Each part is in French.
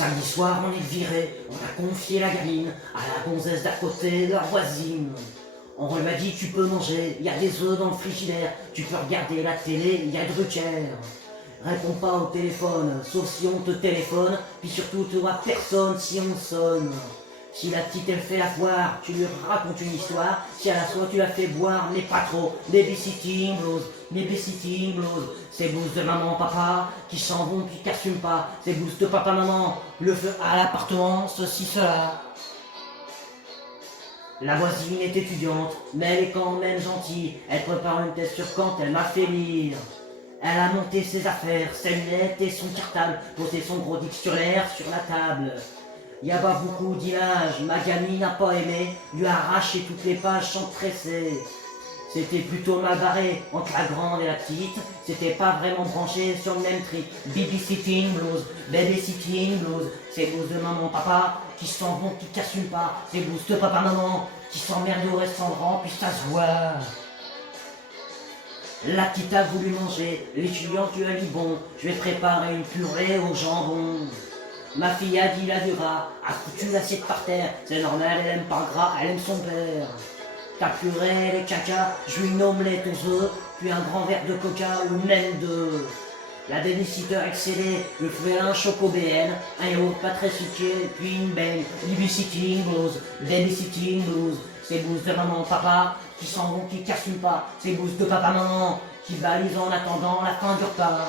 Samedi soir, on est viré, on a confié la gamine à la gonzesse d'à côté, leur voisine. On lui a dit tu peux manger, il y a des œufs dans le frigidaire, tu peux regarder la télé, il y a Drucker. Réponds pas au téléphone, sauf si on te téléphone, puis surtout tu auras personne si on sonne. Si la petite elle fait la foire, tu lui racontes une histoire, si elle a soif tu la fais boire, mais pas trop. Babysitting blues, babysitting blues, ces blues de maman, papa, qui s'en vont puis qui n'assument pas, ces blues de papa, maman, le feu à l'appartement, ceci, cela. La voisine est étudiante, mais elle est quand même gentille, elle prépare une thèse sur Kant, elle m'a fait lire. Elle a monté ses affaires, ses lunettes et son cartable, posé son gros dictionnaire sur la table. Y a pas beaucoup d'images, ma gamine n'a pas aimé, lui a arraché toutes les pages sans presser. C'était plutôt mal barré entre la grande et la petite, c'était pas vraiment branché sur le même trip. Babysitting blues, babysitting blues, ces blues de maman papa qui s'en vont, qui n'assument pas, ces blues de papa maman qui s'emmerdent au restaurant, puis ça se voit. La petite a voulu manger, l'étudiant lui a dit bon, je vais préparer une purée au jambon. Ma fille a dit la du rat, a foutu l'assiette par terre, c'est normal, elle aime pas le gras, elle aime son père. Ta purée, les caca, je lui une omelette aux œufs, puis un grand verre de coca ou même deux. La babysitter excellée, le fait un choco BN, un yaourt pas très sucré, puis une baigne, babysitting blues, ces blues de maman papa, qui s'en vont, qui n'assument pas, ces blues de papa maman, qui balisent en attendant la fin du repas.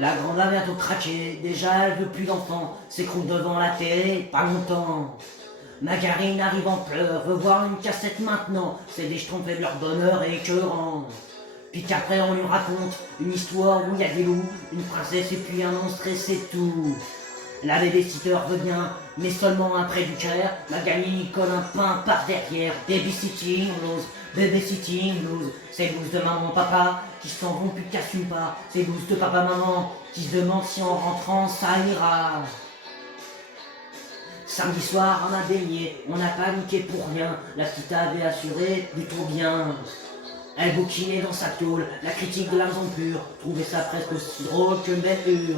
La grande a bientôt craqué, déjà elle veut plus d'enfants, s'écroule devant la télé, pas longtemps. Margarine arrive en pleurs, veut voir une cassette maintenant, c'est des schtroumpfs de leur bonheur et écœurant. Puis qu'après on lui raconte une histoire où il y a des loups, une princesse et puis un monstre et c'est tout. La babysitter veut bien, mais seulement après du cœur, la gamine y colle un pain par derrière. Babysitting blues, ces blues de maman papa qui s'en vont puis qui n'assument pas, ces blues de papa maman qui se demandent si en rentrant ça ira. Samedi soir on a baigné, on n'a paniqué pour rien, la petite avait assuré plutôt bien. Elle bouquinait dans sa tôle, la critique de la maison pure, trouvait ça presque aussi drôle que belle.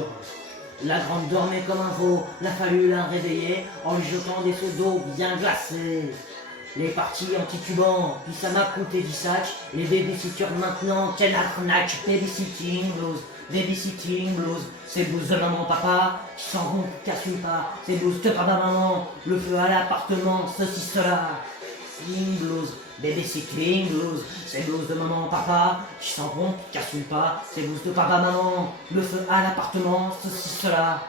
La grande dormait comme un veau, il a fallu la réveiller en lui jetant des seaux d'eau bien glacés. Les parties en titubant, puis ça m'a coûté 10 sacs, les babysitters maintenant, quelle arnaque. Babysitting blues, ces blues de maman papa, qui s'en vont, qui n'assument pas, ces blues de papa maman, le feu à l'appartement, ceci, cela. Babysitting blues, ces blues de maman papa, qui s'en vont, qui n'assument pas, ces blues de papa maman, le feu à l'appartement, ceci, cela.